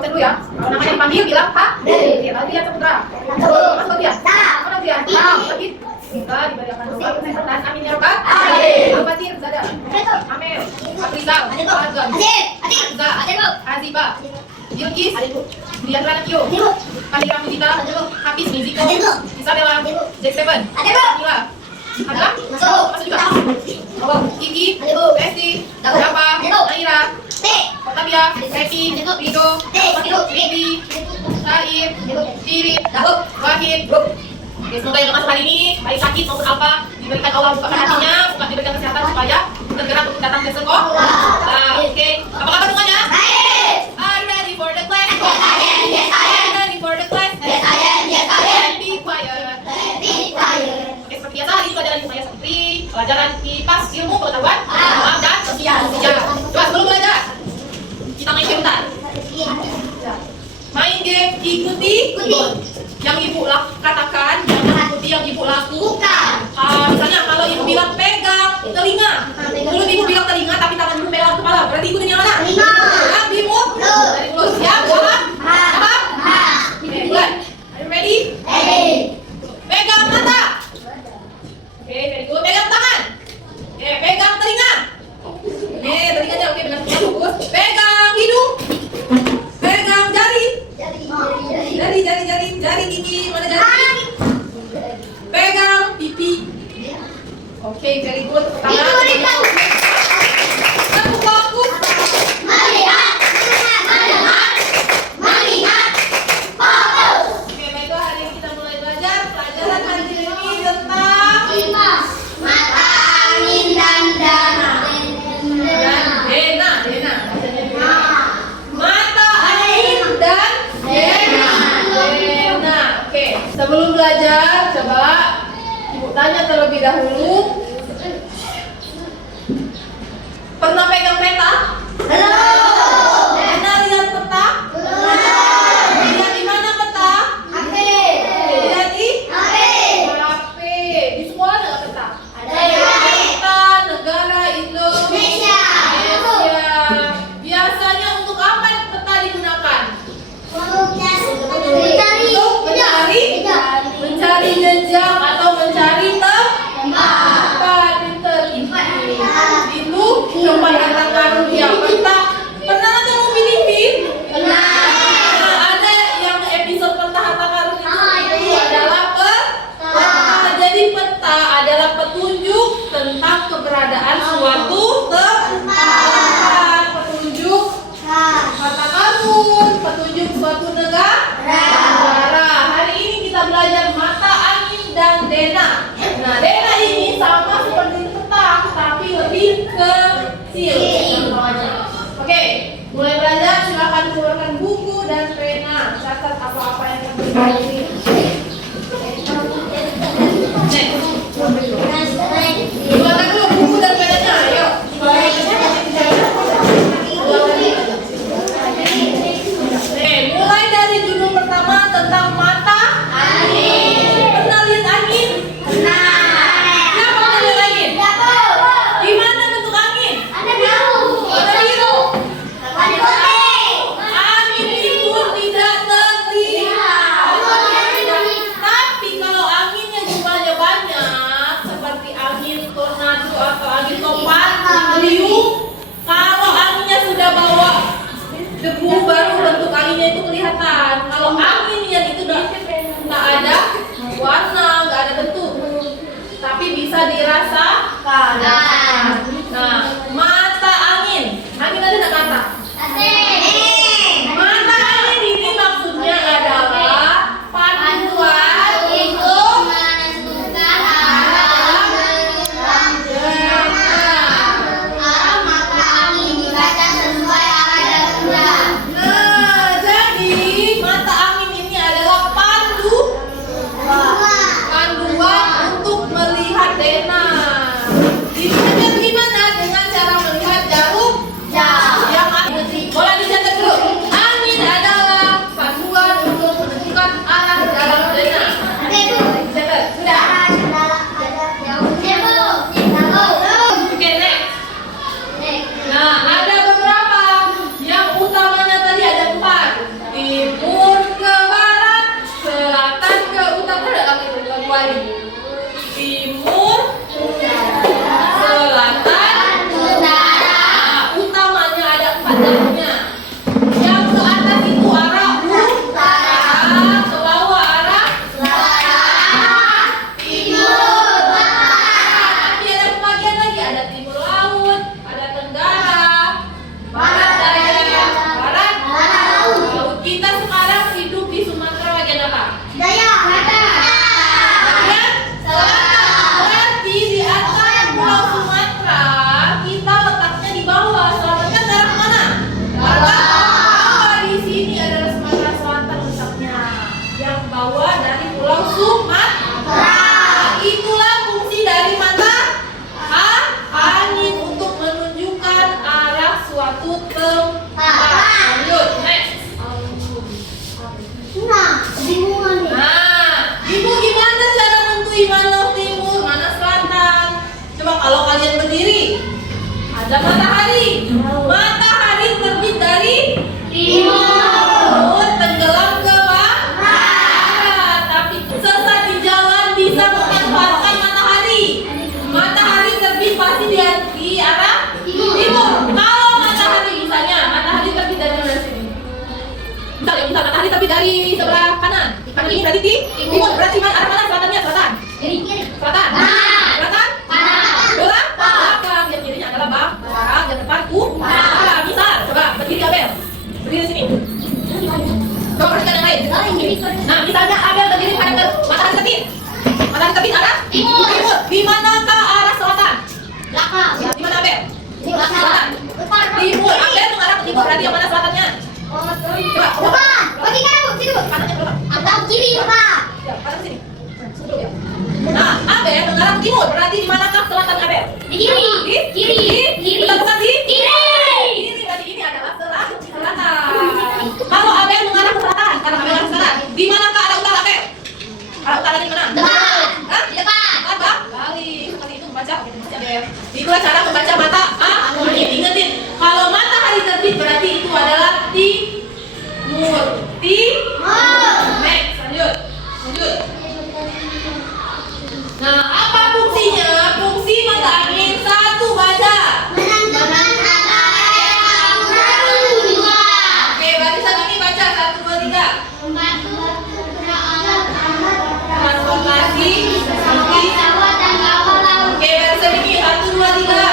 absen dulu ya. Kalau namanya dipanggil bilang ha. Oke, Alfian Saputra. Mas Alfian. Mana Alfian? Lagi. Kita diberikan doa kesehatan. Amin ya rabbal alamin. Al-Fatir Zada. Amel. Afrizal. Azam. Azza. Aziba. Yilkis. Diandra Nakio. Kadira Mujita. Hafiz Miziko. Isabella. Jack Seven. Camila. Ada? Masuk juga. Kiki. Besti. Dapa. Naira. Octavia. Revi. Rido. Riti. Sair. Ciri. Wahid. Oke, semoga yang masuk hari ini, baik sakit maupun apa, diberikan Allah bukakan hatinya, diberikan kesehatan supaya segera untuk datang ke sekolah. Oke, apa kabar semuanya? Baik. Are you ready for the class? Yes, I am. Yes, I am. Ready for the class? Yes, I am. Yes, I am. Be quiet. Be quiet. Oke, seperti biasa hari ini pelajaran saya Saputri, pelajaran IPAS ilmu pengetahuan, alam dan sosial. Coba sebelum belajar, kita main game bentar. Main game ikuti. Yang ibu katakan, jangan ikuti yang ibu lakukan. Misalnya kalau ibu bilang pegang telinga, dulu ibu bilang telinga tapi tangan ibu pegang kepala, berarti ikutin yang mana? Telinga. Dari mulut. Dari mulut. Siap? Jawab. Apa? Oke, mulai. Are you ready? Ready. Pegang mata. Oke, very good. Pegang tangan. Oke, pegang telinga. Oke, telinganya oke benar fokus. Pegang hidung. Pegang jari. Jari gigi, mana jari? Pegang pipi. Oke, very good. Tangan. Satu fokus. Melihat, fokus. Oke, baiklah hari ini kita mulai belajar. Pelajaran hari ini tentang mata angin dan dana. Dena. Mata angin dan dena. Oke, sebelum belajar, coba ibu tanya terlebih dahulu. Pernah pegang peta? Belum. Pernah lihat peta? Belum. Lihat di mana peta? HP. Lihat di HP. HP. Di sekolah ada nggak peta? Ada. Peta negara Indonesia. Indonesia. Biasanya untuk apa peta digunakan? Mencari jejak atau mencari tempat. Pinter itu tempat katakan ya peta. Pernah nonton movie TV? Ada yang episode peta harta karun itu adalah peta. Jadi peta adalah petunjuk tentang keberadaan suatu tempat. Petunjuk harta karun, petunjuk suatu negara. Hari ini kita belajar mata angin dan dena. Nah, dena ini sama seperti peta, tapi lebih kecil. Oke, mulai belajar. Silakan keluarkan buku dan pena. Catat apa-apa yang terjadi ini. Keluarkan dulu buku dan penanya. Ayo. Mulai dari judul pertama tentang mata angin. Pernah lihat angin? Pernah. Kenapa pernah lihat angin? Gimana bentuk angin? Ada biru. Ada biru. Ada putih. Angin itu tidak terlihat. Tapi kalau anginnya jumlahnya banyak, seperti angin tornado atau angin topan, beliung, kalau anginnya sudah bawa debu baru bentuk anginnya itu kelihatan. Kalau angin yang itu nggak ada warna, nggak ada bentuk, tapi bisa dirasakan. Nah, mata angin. Angin ada nggak mata? Mata angin ini maksudnya adalah panduan untuk menentukan arah mata angin dibaca sesuai arah dan gerak. Nah, jadi mata angin ini adalah panduan untuk melihat dena. Di dari sebelah kanan. Kanan ini berarti timur. Berarti arah mana selatannya? Selatan. Selatan. Selatan. Bola. Belakang. Yang kirinya adalah barat. Yang depan utara. Misal, coba berdiri Abel. Berdiri sini. Coba perhatikan yang lain. Nah, misalnya Abel berdiri pada matahari terbit. Matahari terbit arah timur. Di manakah arah selatan? Di mana Abel? Selatan. Timur. Abel mengarah ke timur. Berarti yang mana selatannya? Coba. Kanannya berapa? Ya, kanan sini. Nah, Abel mengarah ke timur. Berarti di manakah selatan Abel? Di kiri. Betul bukan di? Kiri. Kiri. Berarti ini adalah selatan. Kalau Abel mengarah ke selatan, karena Abel mengarah ke selatan, di manakah arah utara Abel? Arah utara di mana? Depan. Hah? Apa? Balik. Seperti itu membaca. Oke, membaca Abel. Itulah cara membaca mata angin. Ingetin, kalau matahari terbit berarti itu adalah timur. Next, lanjut. Nah, apa fungsinya? Fungsi mata angin satu baca. Oke, barisan ini baca 1, 2, 3. Transportasi, seperti. Oke, barisan ini 1, 2, 3.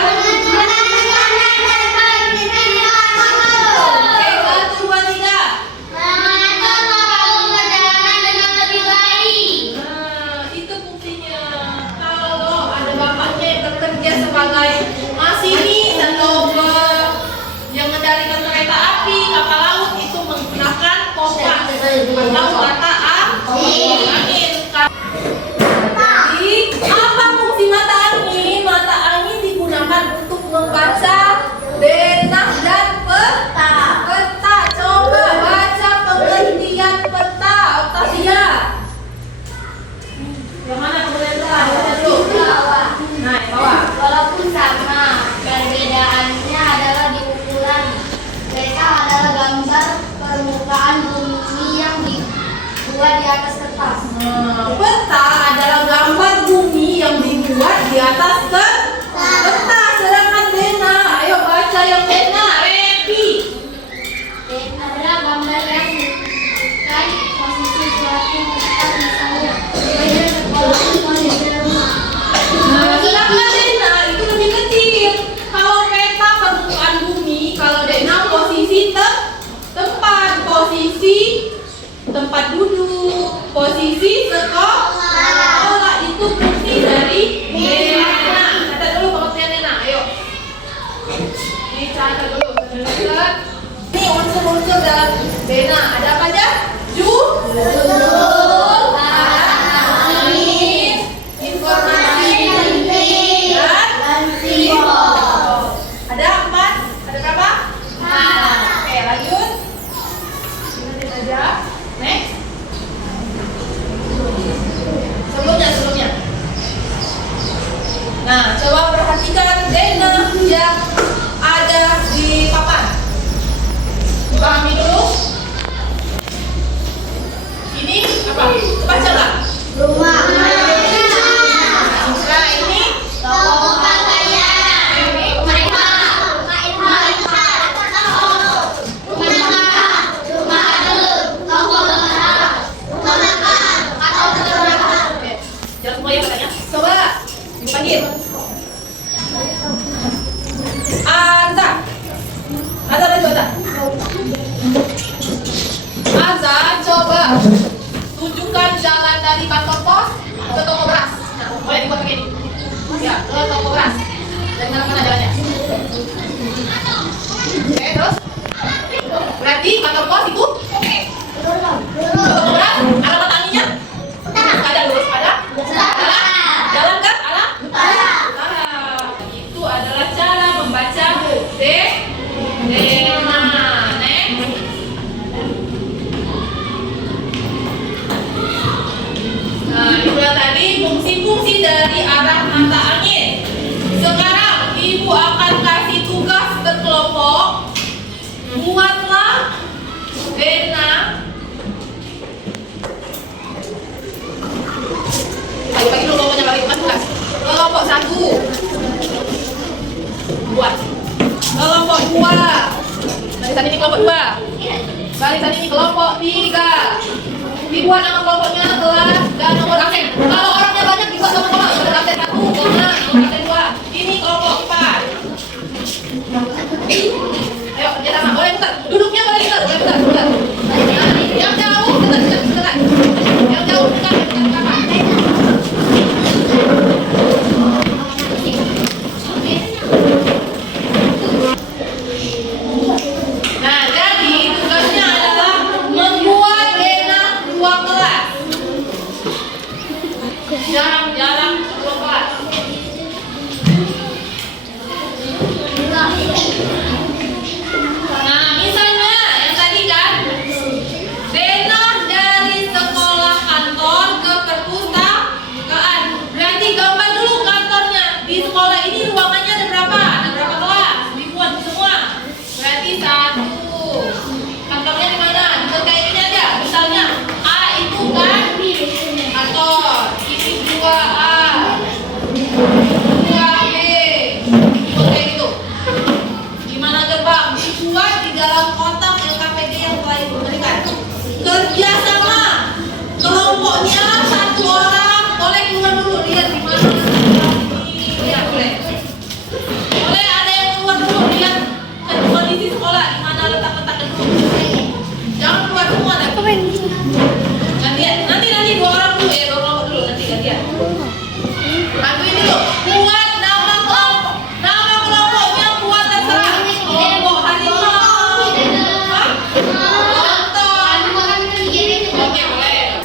Oke, 1, 2, 3. Nah, itu fungsinya. Kalau ada bapaknya yang bekerja sebagai masinis atau yang mengendalikan kereta api, kapal laut itu menggunakan kompas atau mata angin. Jadi, apa fungsi mata angin? Mata angin digunakan untuk membaca denah dan peta. Coba baca pengertian peta, Octavia. Yang mana kemudian peta? Baca dulu. Nah, yang bawah. Walaupun sama, perbedaannya adalah di ukuran. Mereka adalah gambar permukaan bumi yang dibuat di atas kertas. Peta adalah gambar bumi yang dibuat di atas peta. Sedangkan denah, ayo baca yang denah. Repi. Adalah gambar yang menunjukkan posisi suatu tempat misalnya. Walaupun kondisi rumah. Nah, sedangkan denah itu lebih kecil. Kalau peta permukaan bumi, kalau denah posisi tempat duduk, posisi sekolah itu fungsi dari denah. Catat dulu pengertian denah, ayo. Dicatat dulu. Ini unsur-unsur dalam denah ada apa aja? Judul, arah angin, informasi penting, dan simbol. Ada 4? Ada berapa? 4. Oke, lanjut. Ingatin aja. Next. Sebelumnya. Nah, coba perhatikan denah yang ada di papan. Pahami dulu. Ini apa? Baca nggak? Rumah. Nah, ini Toko pakaian. Rumah aduk. Toko lengkap. Rumah makan. Atau ternak. oke. Jangan semuanya katanya. Coba dipanggil. Azza. Azza, coba tunjukkan jalan dari kantor pos ke toko beras. Nah, boleh dibuat begini. Ya, ke toko beras. Dari mana jalannya? Oke, terus? Berarti kantor pos itu? Toko beras, alamat anginnya? Ada lurus, ada? Jalan ke arah? Itu adalah cara membaca denah. Next. Nah, itulah tadi fungsi-fungsi dari arah mata angin. Sekarang ibu akan kasih tugas berkelompok. Buatlah denah. Bagi dulu kelompoknya, bagi tugas. Kelompok 1 buat. Kelompok 2. Dari tadi ini kelompok 2. Barisan ini kelompok 3. Dibuat nama kelompoknya kelas dan nomor absen. Kalau orangnya banyak dibuat sama-sama. Nomor absen 1, nomor absen 2. Ini kelompok 4. Ayo kerja sama. Boleh bentar. Duduknya boleh bentar. Boleh bentar. Yang jauh bentar. Yang jauh bentar. Nah, jadi tugasnya adalah membuat zona ruang kelas. Jarak ruang kelas. Nah, misalnya yang tadi kan, zona dari sekolah kantor ke perpustakaan. Berarti gambar dulu kantornya. Di sekolah ini ruangannya ada berapa? Ada berapa kelas? Dibuat semua. Berarti 1. Kantornya di mana? Kayak ini aja. Misalnya A itu kan kantor. Ini 2A. 2B. Kayak gitu. Gimana gerbang? Dibuat di dalam kotak LKPD yang telah Ibu berikan. Kerja sama. Kelompoknya 1 orang. Boleh keluar dulu. Lihat di mana. Lihat boleh. Boleh ada yang keluar dulu. Lihat kondisi sekolah di mana letak-letak gedung. Jangan keluar semua nanti. Gantian. Nanti 2 orang dulu ya. 2 kelompok dulu. Nanti gantian. Bantuin dulu. Buat nama kelompok. Nama kelompoknya buat terserah. Kelompok harimau. Hah? Nonton. Oke, boleh.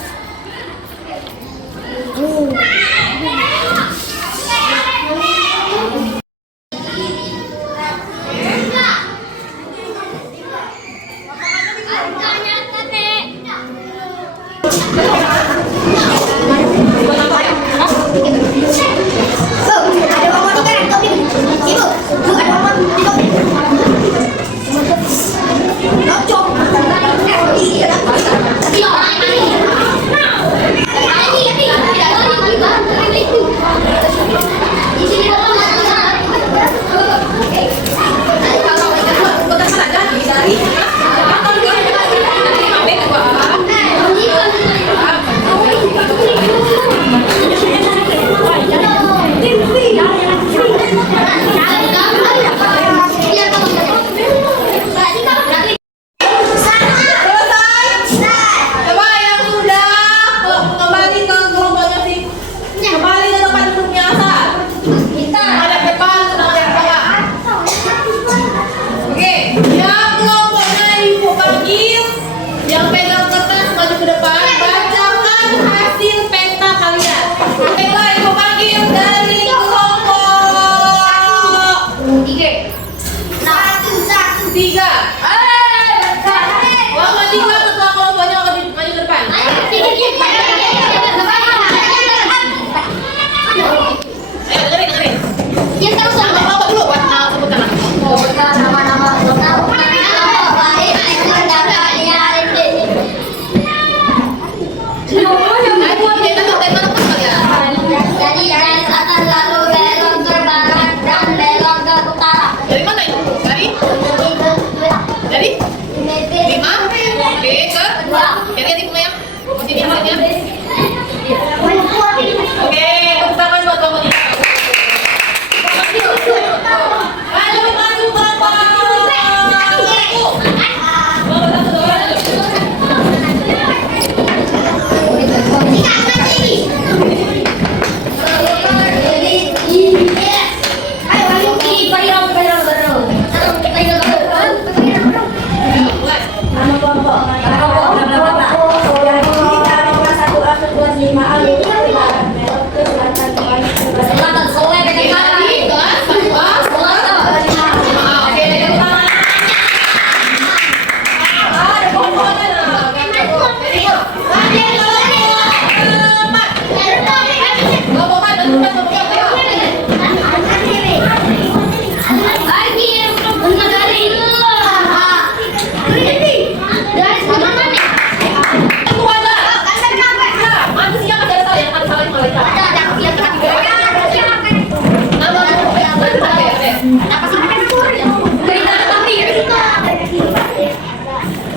Coba yang sudah kembali ke kelompoknya sih. Kembali ke tempat duduknya asal. Ada depan, ada tengah. Oke, yang kelompoknya Ibu panggil, yang pegang kertas maju ke depan, bacakan hasil peta kalian. Coba Ibu panggil dari kelompok 3. Kelompok 3 ketua kelompoknya maju ke depan. Ayo dengerin. Nama kelompok dulu buat sebut nama. Jadi dari selatan lalu belok ke barat dan belok ke utara. Dari mana itu? Dari 5 B ke 2. Lihat Ibu ya. Posisi hasilnya. Oke, tepuk tangan buat kelompok 3. Maju kelompok 1.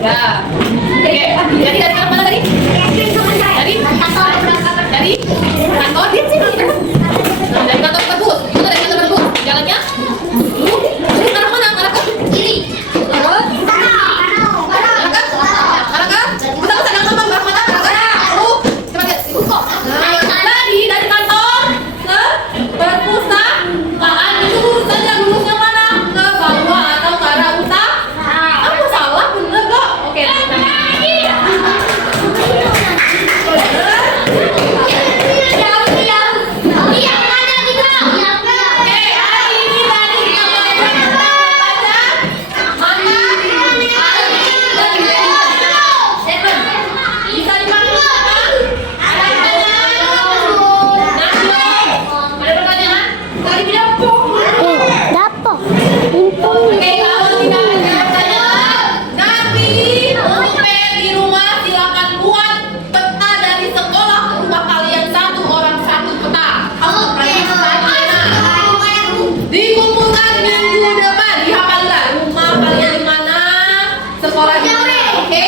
Ya. Oke. Jadi dari mana tadi? Dari kantor. Dari kantor. Nah, dari kantor ke bus. Gimana dari kantor ke bus? Jalannya? Dulu. Terus arah mana? Arah ke kiri. Terus? Arah ke? Bisa jangan lupa arah mana? Arah ke? Terus. Coba lihat. Kok. Dari kantor ke perpustakaan itu lurus saja. Lurusnya mana? Ke bawah atau ke arah utara? Apa salah? Bener kok. Oke. Dikumpulkan minggu depan, dihafal nggak? Rumah kalian di mana? Sekolah di mana? Oke?